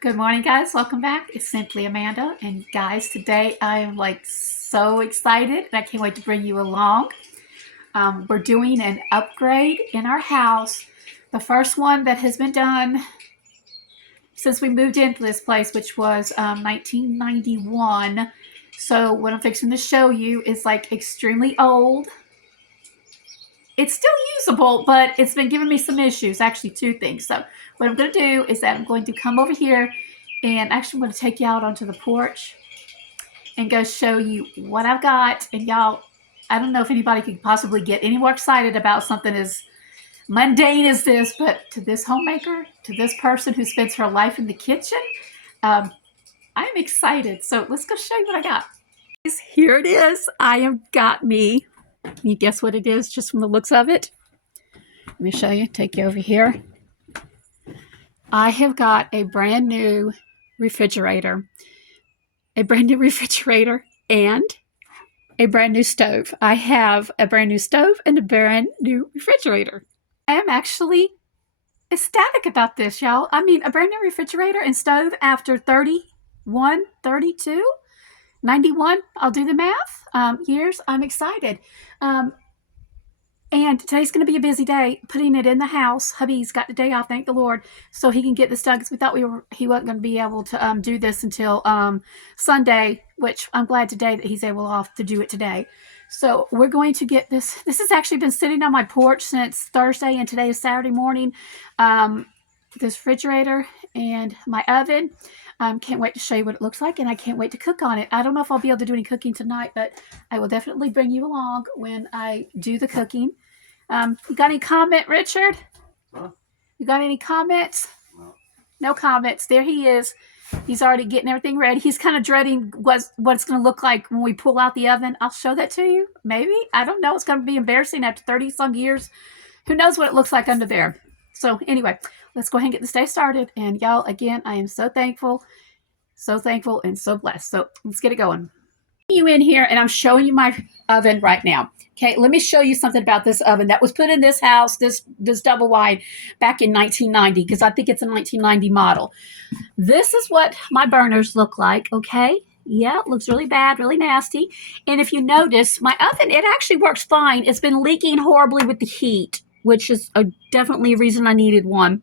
Good morning, guys. Welcome back. It's Simply Amanda. And guys, today I am like so excited and I can't wait to bring you along. We're doing an upgrade in our house. The first one that has been done since we moved into this place, which was 1991. So what I'm fixing to show you is like extremely old. It's still usable, but it's been giving me some issues. Actually, two things. So what I'm going to do is that I'm going to come over here and actually I'm going to take you out onto the porch and go show you what I've got. And y'all, I don't know if anybody could possibly get any more excited about something as mundane as this, but to this homemaker, to this person who spends her life in the kitchen, I'm excited. So let's go show you what I got. Here it is. I have got me. Can you guess what it is just from the looks of it? Let me show you. Take you over here. I have got a brand new refrigerator. A brand new refrigerator and a brand new stove. I have a brand new stove and a brand new refrigerator. I am actually ecstatic about this, y'all. I mean, a brand new refrigerator and stove after 31, 32, 91, I'll do the math, years. I'm excited. And today's going to be a busy day putting it in the house. Hubby's got the day off, thank the Lord, so he can get this done because we thought he wasn't going to be able to do this until Sunday, which I'm glad today that he's able off to do it today. So we're going to get this. This has actually been sitting on my porch since Thursday, and today is Saturday morning. This refrigerator and my oven. Can't wait to show you what it looks like, and I can't wait to cook on it. I don't know if I'll be able to do any cooking tonight, but I will definitely bring you along when I do the cooking. You got any comment, Richard? Huh? You got any comments? No. No comments. There he is. He's already getting everything ready. He's kind of dreading what it's going to look like when we pull out the oven. I'll show that to you. Maybe. I don't know. It's going to be embarrassing after 30-some years. Who knows what it looks like under there? So anyway, let's go ahead and get this day started. And y'all, again, I am so thankful and so blessed. So let's get it going. You in here, and I'm showing you my oven right now. Okay, let me show you something about this oven that was put in this house, this double wide, back in 1990, because I think it's a 1990 model. This is what my burners look like, okay? Yeah, it looks really bad, really nasty. And if you notice, my oven, it actually works fine. It's been leaking horribly with the heat, which is definitely a reason I needed one.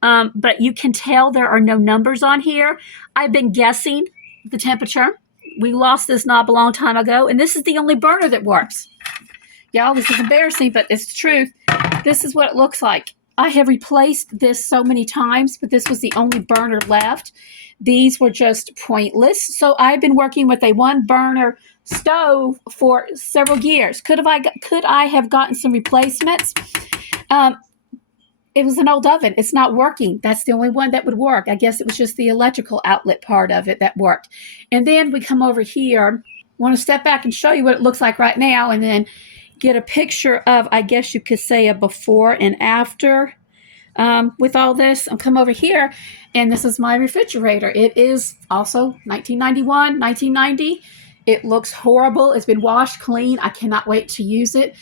But you can tell there are no numbers on here. I've been guessing the temperature. We lost this knob a long time ago, and this is the only burner that works. Y'all, this is embarrassing, but it's the truth. This is what it looks like. I have replaced this so many times, but this was the only burner left. These were just pointless. So I've been working with a one-burner stove for several years. Could I have gotten some replacements? It was an old oven. It's not working. That's the only one that would work. I guess it was just the electrical outlet part of it that worked. And then we come over here. Want to step back and show you what it looks like right now, and then get a picture of, I guess you could say, a before and after with all this. I'll come over here, and this is my refrigerator. It is also 1991, 1990. It looks horrible. It's been washed clean. I cannot wait to use it.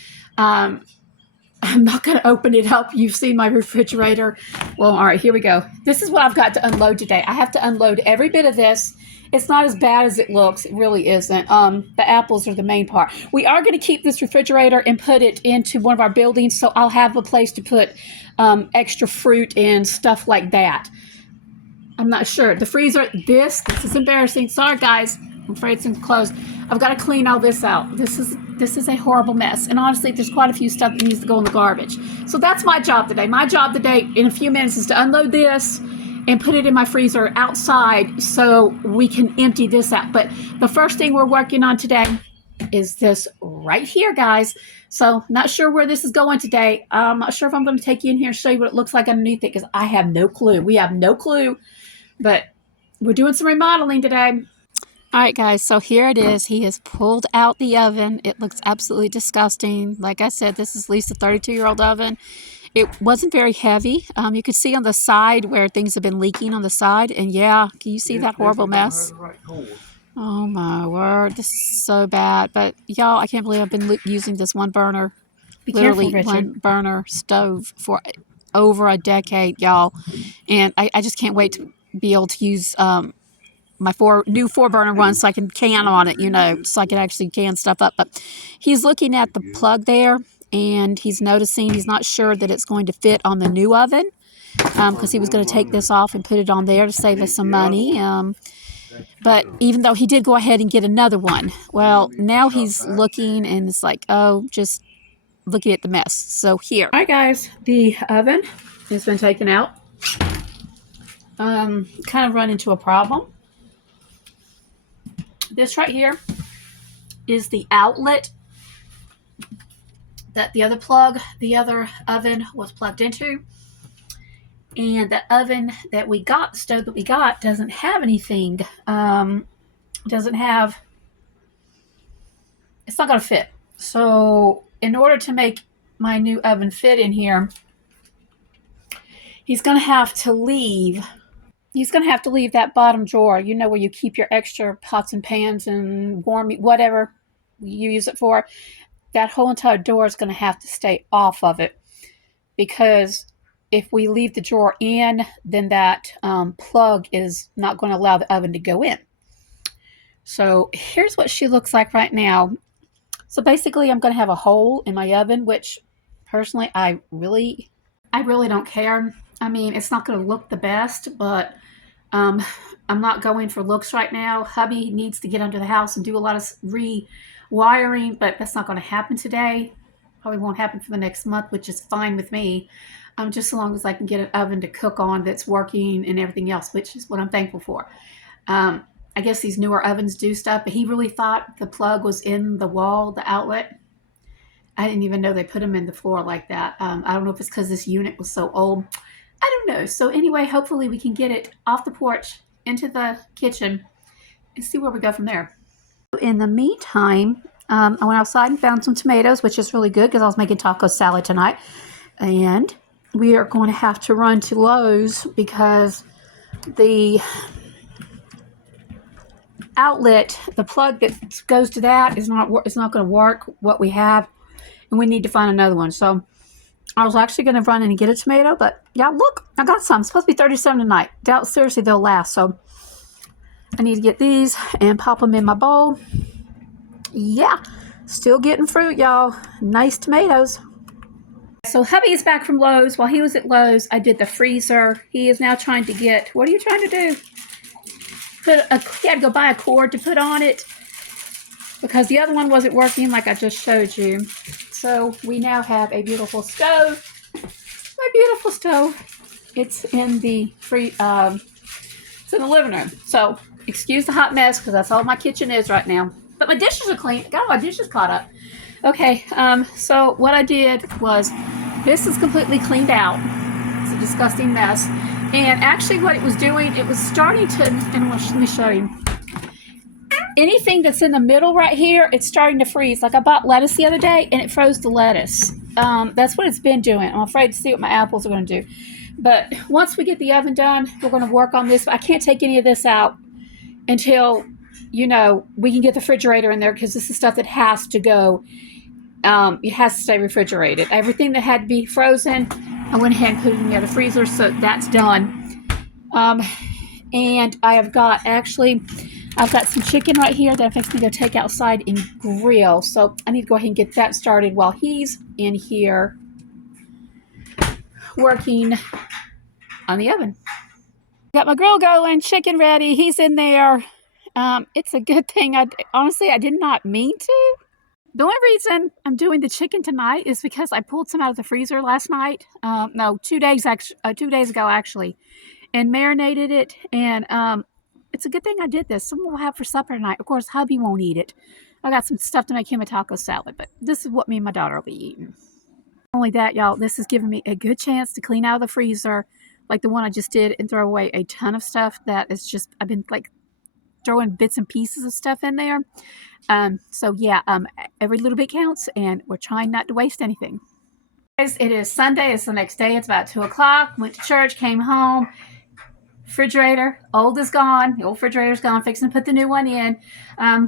I'm not going to open it up. You've seen my refrigerator. Well, all right, here we go. This is what I've got to unload today. I have to unload every bit of this. It's not as bad as it looks. It really isn't. The apples are the main part. We are going to keep this refrigerator and put it into one of our buildings, so I'll have a place to put extra fruit and stuff like that. I'm not sure. The freezer, this is embarrassing. Sorry, guys. I'm afraid it's closed. I've got to clean all this out. This is a horrible mess. And honestly, there's quite a few stuff that needs to go in the garbage. So that's my job today. My job today in a few minutes is to unload this and put it in my freezer outside so we can empty this out. But the first thing we're working on today is this right here, guys. So not sure where this is going today. I'm not sure if I'm going to take you in here and show you what it looks like underneath it, because I have no clue. We have no clue. But we're doing some remodeling today. All right, guys, so here it is. He has pulled out the oven. It looks absolutely disgusting. Like I said, this is at least a 32-year-old oven. It wasn't very heavy. You could see on the side where things have been leaking on the side. And yeah, can you see that horrible mess? Oh, my word. This is so bad. But y'all, I can't believe I've been using this one burner, literally one burner stove for over a decade, y'all. And I just can't wait to be able to use my new 4-burner one so I can can on it, so I can actually can stuff up. But he's looking at the plug there, and he's noticing he's not sure that it's going to fit on the new oven, because he was going to take this off and put it on there to save us some money. But even though he did go ahead and get another one, well, now he's looking and it's like, oh, just looking at the mess. So here. All right, guys, the oven has been taken out. Kind of run into a problem. This right here is the outlet that the other oven was plugged into. And the oven that we got, the stove that we got, doesn't have anything. It's not going to fit. So in order to make my new oven fit in here, he's going to have to leave that bottom drawer, where you keep your extra pots and pans and warm, whatever you use it for. That whole entire door is going to have to stay off of it, because if we leave the drawer in, then that plug is not going to allow the oven to go in. So here's what she looks like right now. So basically, I'm going to have a hole in my oven, which personally, I really don't care. I mean, it's not going to look the best, but I'm not going for looks right now. Hubby needs to get under the house and do a lot of rewiring, but that's not going to happen today. Probably won't happen for the next month, which is fine with me. Just so long as I can get an oven to cook on that's working and everything else, which is what I'm thankful for. I guess these newer ovens do stuff, but he really thought the plug was in the wall, the outlet. I didn't even know they put them in the floor like that. I don't know if it's because this unit was so old. I don't know. So anyway, hopefully we can get it off the porch into the kitchen and see where we go from there. In the meantime, I went outside and found some tomatoes, which is really good because I was making taco salad tonight. And we are going to have to run to Lowe's because the outlet, the plug that goes to that is not going to work, what we have, and we need to find another one. So I was actually going to run in and get a tomato, but yeah, look, I got some. It's supposed to be 37 tonight. Doubt seriously they'll last. So I need to get these and pop them in my bowl. Yeah, still getting fruit, y'all. Nice tomatoes. So hubby is back from Lowe's. While he was at Lowe's, I did the freezer. He is now trying to get, what are you trying to do? He had to go buy a cord to put on it because the other one wasn't working like I just showed you. So we now have a beautiful stove. My beautiful stove. It's in the it's in the living room. So excuse the hot mess because that's all my kitchen is right now. But my dishes are clean. Got all my dishes caught up. Okay, so what I did was, this is completely cleaned out. It's a disgusting mess. And actually what it was doing, it was starting to, and let me show you. Anything that's in the middle right here, it's starting to freeze. Like I bought lettuce the other day and it froze the lettuce. That's what it's been doing. I'm afraid to see what my apples are going to do. But once we get the oven done, we're going to work on this. I can't take any of this out until, we can get the refrigerator in there because this is stuff that has to go. It has to stay refrigerated. Everything that had to be frozen, I went ahead and put it in the other freezer, so that's done. And I've got some chicken right here that I'm fixing to go take outside and grill. So I need to go ahead and get that started while he's in here working on the oven. Got my grill going, chicken ready. He's in there. It's a good thing. Honestly, I did not mean to. The only reason I'm doing the chicken tonight is because I pulled some out of the freezer last night. No, 2 days ago actually, and marinated it. And it's a good thing I did this. Someone will have for supper tonight. Of course, hubby won't eat it. I got some stuff to make him a taco salad, but this is what me and my daughter will be eating. Not only that, y'all, this has given me a good chance to clean out of the freezer, like the one I just did, and throw away a ton of stuff that is just, I've been like throwing bits and pieces of stuff in there. So yeah, every little bit counts, and we're trying not to waste anything. Guys, it is Sunday. It's the next day. It's about 2 o'clock. Went to church, came home. Refrigerator, old is gone. The old refrigerator's gone. Fixing to put the new one in.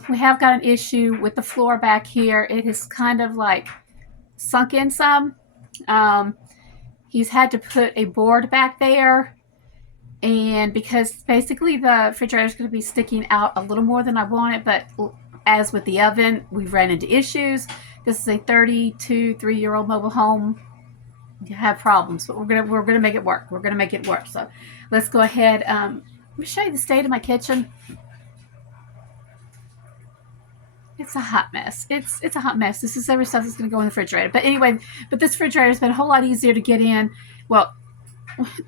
We have got an issue with the floor back here. It is kind of like sunk in some. He's had to put a board back there, And because basically the refrigerator is going to be sticking out a little more than I wanted, but as with the oven, we've ran into issues. This is a 3-year-old mobile home. You have problems, but we're gonna make it work. We're gonna make it work. So let's go ahead. Let me show you the state of my kitchen. It's a hot mess. It's a hot mess. This is every stuff that's going to go in the refrigerator. But anyway, this refrigerator has been a whole lot easier to get in. Well,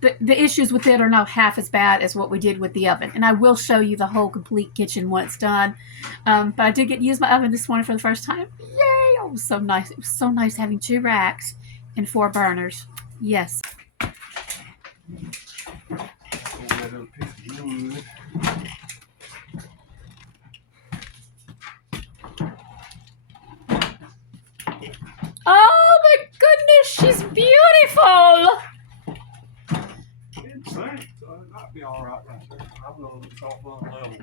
the issues with it are not half as bad as what we did with the oven. And I will show you the whole complete kitchen when it's done. But I did get to use my oven this morning for the first time. Yay! Oh, it was so nice. It was so nice having 2 racks and 4 burners. Yes. Oh my goodness, she's beautiful. It might be all right there. I'm gonna look off on level.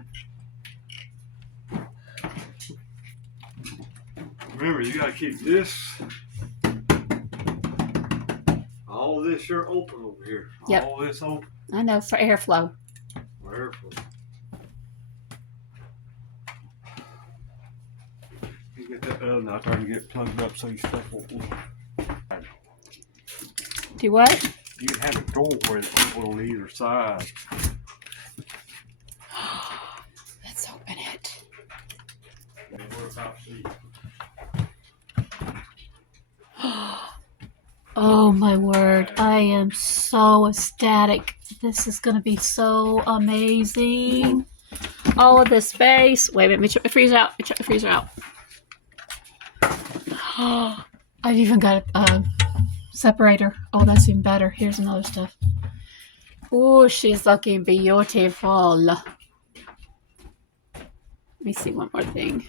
Remember, you gotta keep this, all this here open over here. Yep. All this open. I know, for airflow. For airflow. You get that oven out there and get plugged up so your stuff won't move. Do what? You can have a door where it's open on either side. Let's open it. And we're about to see. Oh my word, I am so ecstatic. This is gonna be so amazing. All of this space. Wait a minute, let me check the freezer out. Let me check the freezer out. I've even got a separator. Oh, that's even better. Here's another stuff. Oh, she's looking beautiful. Let me see one more thing.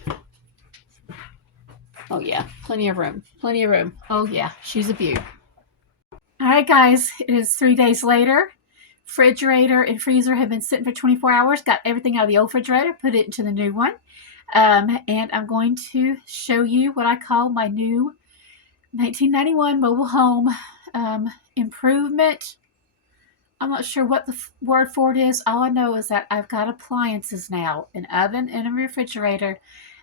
Oh yeah, plenty of room. Plenty of room. Oh yeah, she's a beaut. All right, guys, it is 3 days later. Refrigerator and freezer have been sitting for 24 hours. Got everything out of the old refrigerator, put it into the new one. And I'm going to show you what I call my new 1991 mobile home improvement. I'm not sure what the word for it is. All I know is that I've got appliances now, an oven and a refrigerator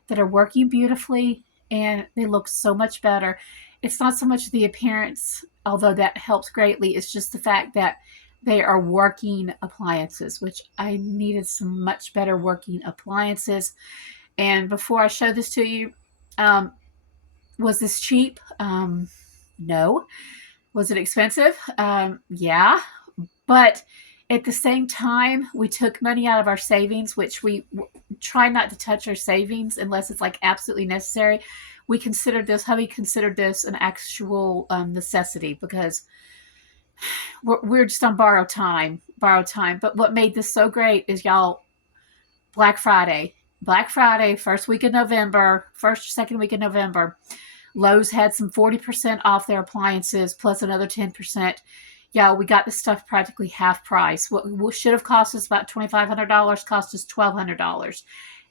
that are working beautifully, and they look so much better. It's not so much the appearance, although that helps greatly. It's just the fact that they are working appliances, which I needed some much better working appliances. And before I show this to you, was this cheap? No. Was it expensive? Yeah. But at the same time, we took money out of our savings, which we try not to touch our savings unless it's like absolutely necessary. We considered this, hubby considered this an actual necessity because we're just on borrowed time. But what made this so great is, y'all, Black Friday, first week of November, first or second week of November, Lowe's had some 40% off their appliances plus another 10%. Y'all, we got the stuff practically half price. What should have cost us about $2,500 cost us $1,200.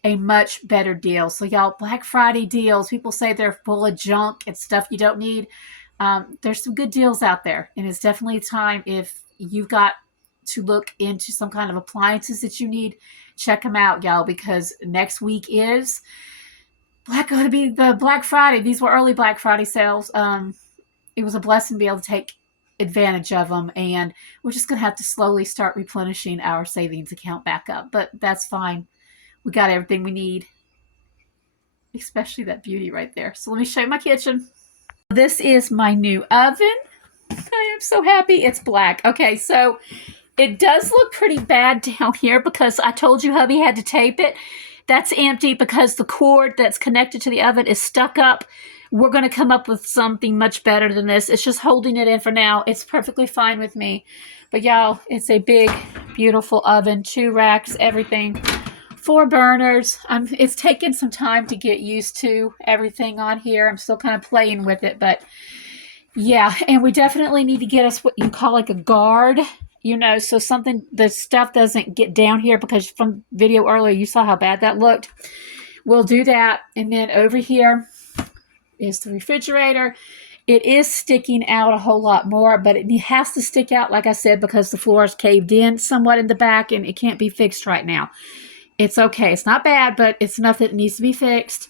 A much better deal. So y'all, Black Friday deals, people say they're full of junk and stuff you don't need. There's some good deals out there, and it's definitely time if you've got to look into some kind of appliances that you need. Check them out, y'all, because next week is going to be the Black Friday. These were early Black Friday sales. It was a blessing to be able to take advantage of them, and we're just going to have to slowly start replenishing our savings account back up, but that's fine. We got everything we need, especially that beauty right there. So let me show you my kitchen. This is my new oven. I am so happy it's black. Okay, so it does look pretty bad down here because I told you hubby had to tape it. That's empty because the cord that's connected to the oven is stuck up. We're going to come up with something much better than this. It's just holding it in for now. It's perfectly fine with me. But y'all, it's a big, beautiful oven. 2 racks, everything. 4 burners. It's taken some time to get used to everything on here. I'm still kind of playing with it, but yeah. And we definitely need to get us what you call like a guard, so the stuff doesn't get down here, because from video earlier, you saw how bad that looked. We'll do that. And then over here is the refrigerator. It is sticking out a whole lot more, but it has to stick out, like I said, because the floor is caved in somewhat in the back and it can't be fixed right now. It's okay. It's not bad, but it's enough that it needs to be fixed.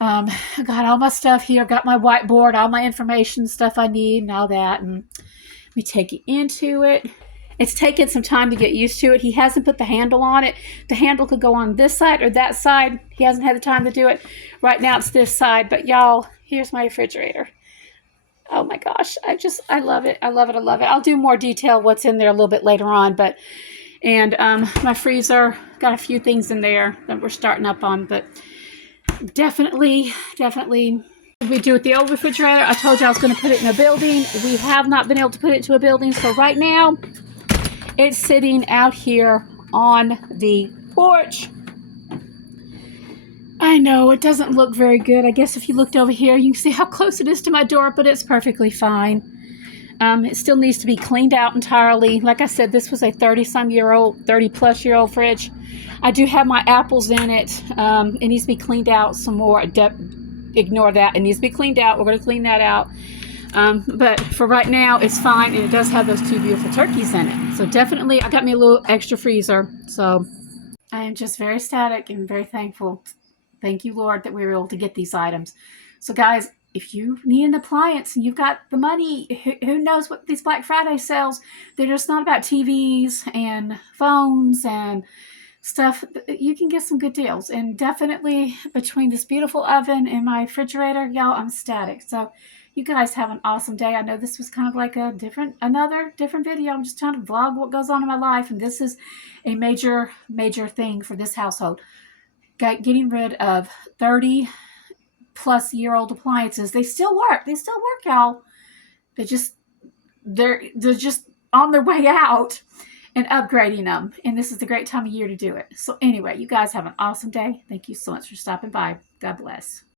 I got all my stuff here. Got my whiteboard, all my information, stuff I need, and all that. And let me take you into it. It's taken some time to get used to it. He hasn't put the handle on it. The handle could go on this side or that side. He hasn't had the time to do it. Right now it's this side. But y'all, here's my refrigerator. Oh my gosh, I love it. I love it. I love it. I'll do more detail what's in there a little bit later on. And my freezer, got a few things in there that we're starting up on. But definitely we do with the old refrigerator. I told you I was going to put it in a building. We have not been able to put it into a building. So right now it's sitting out here on the porch. I know it doesn't look very good. I guess if you looked over here, you can see how close it is to my door, but it's perfectly fine. It still needs to be cleaned out entirely. Like I said, this was a 30+ year old fridge. I do have my apples in it. It needs to be cleaned out some more. Ignore that. It needs to be cleaned out. We're going to clean that out. But for right now, it's fine. And it does have those 2 beautiful turkeys in it. So definitely, I got me a little extra freezer. So I am just very ecstatic and very thankful. Thank you, Lord, that we were able to get these items. So guys, if you need an appliance and you've got the money, who knows what these Black Friday sales, they're just not about TVs and phones and stuff. You can get some good deals. And definitely between this beautiful oven and my refrigerator, y'all, I'm ecstatic. So you guys have an awesome day. I know this was kind of like another different video. I'm just trying to vlog what goes on in my life. And this is a major thing for this household. Getting rid of 30+ year old appliances. They still work, y'all. They're just on their way out, and upgrading them. And this is the great time of year to do it. So anyway, you guys have an awesome day. Thank you so much for stopping by. God bless.